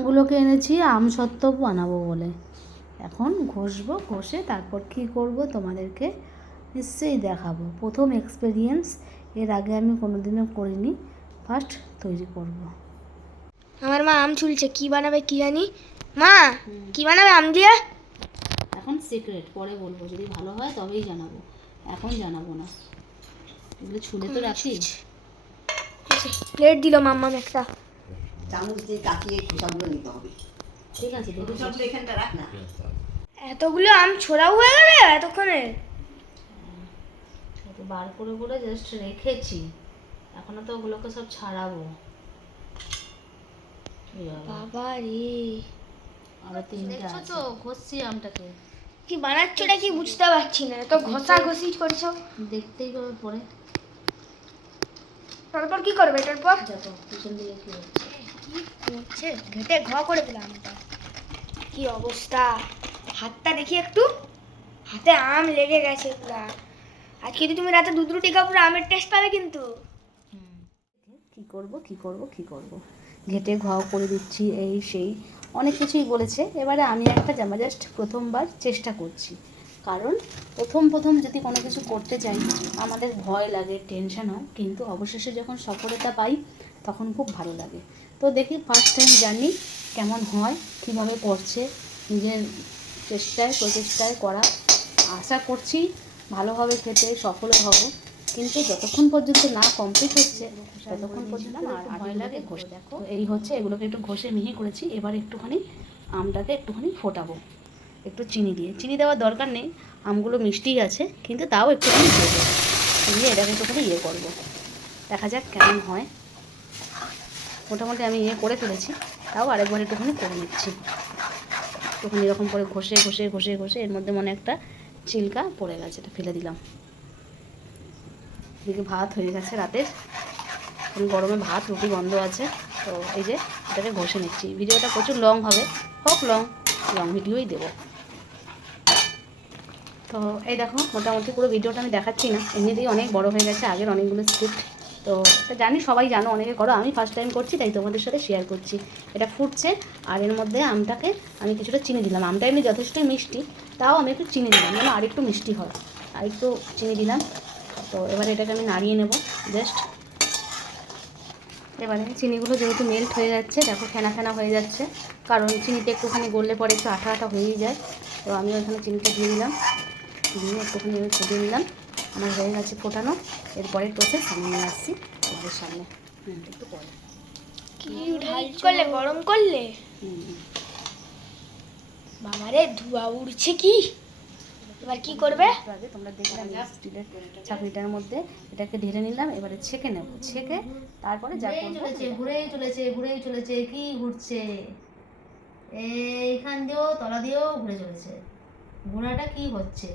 আমগুলোকে এনেছি আমসত্ত্ব বানাবো বলে। এখন ঘষবো, ঘষে তারপর কী করব তোমাদেরকে নিশ্চয়ই দেখাবো। প্রথম এক্সপিরিয়েন্স, এর আগে আমি কোনোদিনও করিনি, ফার্স্ট তৈরি করব। আমার মা আম ছুলছে, কি বানাবে কি জানি। মা কি বানাবে আম দিয়ে? এখন সিক্রেট, পরে বলবো, যদি ভালো হয় তবেই জানাবো, এখন জানাবো না। এগুলো ছুলে তো রাখি। প্লেট দিল মাম্মাম একটা, চামচ দিয়ে কাটিয়ে খোসাগুলো নিতে হবে। ঠিক আছে, খোসাগুলো এখানটা রাখ না। এতগুলো আম ছোড়াও হয়ে গেলে এতক্ষণে। বার করে করে জাস্ট রেখেছি, এখনো তো ওগুলোকে সব ছাড়াবো। বাবা রে, আরো তিনটে আছে তো, ঘষছি আমটাকে। কি বানাচ্ছোটা কি বুঝতে পারছি না, তো ঘষা ঘষি করছো। দেখতেই পাবে পরে। তারপর কি করবে এটার পর? দেখো পিছন দিকে কি হচ্ছে। কি হচ্ছে, ঘেটে ঘ করে দিলাম আমটা। কি অবস্থা, হাতটা দেখি একটু, হাতে আম লেগে গেছে পুরা। আজকে যদি তুমি রাতে দুধ রুটি খাও পুরো আমের টেস্ট পাবে কিন্তু। কি করব কি করব কি করব, ঘেটে ঘাও করে দিচ্ছি, এই সেই অনেক কিছুই বলেছে। এবারে আমি একটা জাস্ট প্রথমবার চেষ্টা করছি, কারণ প্রথম যদি কোনো কিছু করতে চাই আমাদের ভয় লাগে, টেনশন হয়, কিন্তু অবশেষে যখন সফলতা পাই তখন খুব ভালো লাগে। তো দেখি ফার্স্ট টাইম জানি কেমন হয়, কীভাবে করছে, নিজের প্রচেষ্টায় করা। আশা করছি ভালোভাবে খেতে সফল হব, কিন্তু যতক্ষণ পর্যন্ত না কমপ্লিট হচ্ছে ততক্ষণ পর্যন্ত আর ভয় লাগে। ঘষে দেখো এই হচ্ছে, এগুলোকে একটু ঘষে মিহি করেছি। এবার একটুখানি আমটাকে একটুখানি ফোটাবো একটু চিনি দিয়ে। চিনি দেওয়ার দরকার নেই, আমগুলো মিষ্টিই আছে, কিন্তু তাও একটুখানি দেবো দিয়ে এটাকে একটুখানি করবো। দেখা যাক কেমন হয়। মোটামুটি আমি করে ফেলেছি, তাও আরেকবার একটুখানি করে নিচ্ছি। একটুখানি এরকম করে ঘষে ঘষে ঘষে ঘষে এর মধ্যে মনে একটা চিলকা পড়ে গেছে, এটা ফেলে দিলাম। এদিকে ভাত হয়ে গেছে রাতের, এখন গরমে ভাত রুটি বন্ধ আছে। তো এই যে এটাকে ঘষে নিচ্ছি। ভিডিওটা প্রচুর লং হবে, হোক লং ভিডিওই দেবো। তো এই দেখো মোটামুটি পুরো ভিডিওটা আমি দেখাচ্ছি না, এমনিতেই অনেক বড় হয়ে গেছে আগের অনেকগুলো স্ক্রিপ্ট। তো এটা জানি সবাই জানো, অনেকে করো, আমি ফার্স্ট টাইম করছি তাই তোমাদের সাথে শেয়ার করছি। এটা ফুটছে আর এর মধ্যে আমটাকে আমি কিছুটা চিনি দিলাম। আমটা এমনি যথেষ্টই মিষ্টি, তাও আমি একটু চিনি দিলাম যেন আরেকটু মিষ্টি হয়, আর একটু চিনি দিলাম। তো এবারে এটাকে আমি নাড়িয়ে নেব জাস্ট। এবারে চিনিগুলো যেহেতু মেল্ট হয়ে যাচ্ছে, দেখো ফেনা ফেনা হয়ে যাচ্ছে, কারণ চিনিটা একটুখানি গললে পরে একটু আঠা আঠা হয়েই যায়। তো আমি ওখানে চিনিটা দিয়ে দিলাম, দিয়ে একটুখানি আমি ফুটিয়ে নিলাম। আমার হয়ে গেছে ফোটানো। এরপরের প্রসেস আমি নিয়ে আসছি তোমাদের সামনে একটু পরে। কি করলে, গরম করলে? বাবারে ধোঁয়া উড়ছে কি। এবার কি করবে? আগে তোমরা দেখলাম স্টিলের ছাঁকনিটার মধ্যে এটাকে ঢেলে নিলাম। এবারে ছেঁকে নেব, ছেঁকে তারপরে যা করবো। ঘুরেই চলেছে কি ঘুরছে, এইখান দিয়েও তলা দিয়েও ঘুরে চলেছে। ঘোড়াটা কি হচ্ছে,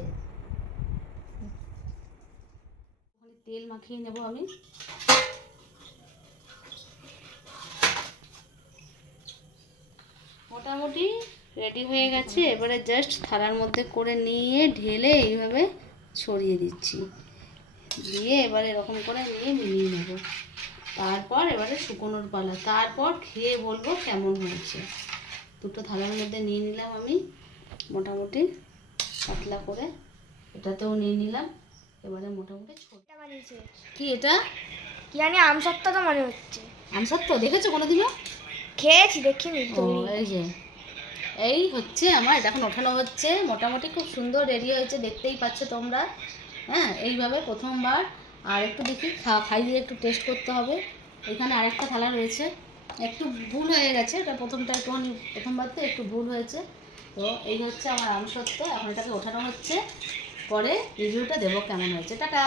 তেল মাখিয়ে নেব আমি। মোটামুটি রেডি হয়ে গেছে। এবারে জাস্ট থালার মধ্যে করে নিয়ে ঢেলে এইভাবে ছড়িয়ে দিচ্ছি, দিয়ে এবারে এরকম করে নিয়ে মিলিয়ে নেব। তারপর এবারে শুকোনোর পালা, তারপর খেয়ে বলবো কেমন হয়েছে। দুটো থালার মধ্যে নিয়ে নিলাম আমি, মোটামুটি পাতলা করে এটাতেও নিয়ে নিলাম। এবারে মোটামুটি ছোটটা বানিয়েছে কি, এটা কি জানি আমসত্ত্ব তো মনে হচ্ছে। আমসত্ত্ব দেখেছো কোনোদিনও? খেয়েছি, দেখিনি তো। এই যে এই হচ্ছে আমার, এটা এখন ওঠানো হচ্ছে। মোটামুটি খুব সুন্দর রেডি হয়েছে, দেখতেই পাচ্ছ তোমরা। হ্যাঁ, এইভাবে প্রথমবার। আর একটু দেখি খাইয়ে একটু টেস্ট করতে হবে। এখানে আরেকটা থালা রয়েছে, একটু ভুল হয়ে গেছে, এটা প্রথমবার তো একটু ভুল হয়েছে। তো এই হচ্ছে আমার আমসত্ত্ব, এখন এটাকে ওঠানো হচ্ছে, পরে রিভিউটা দেবো কেমন হয়েছে। টাটা।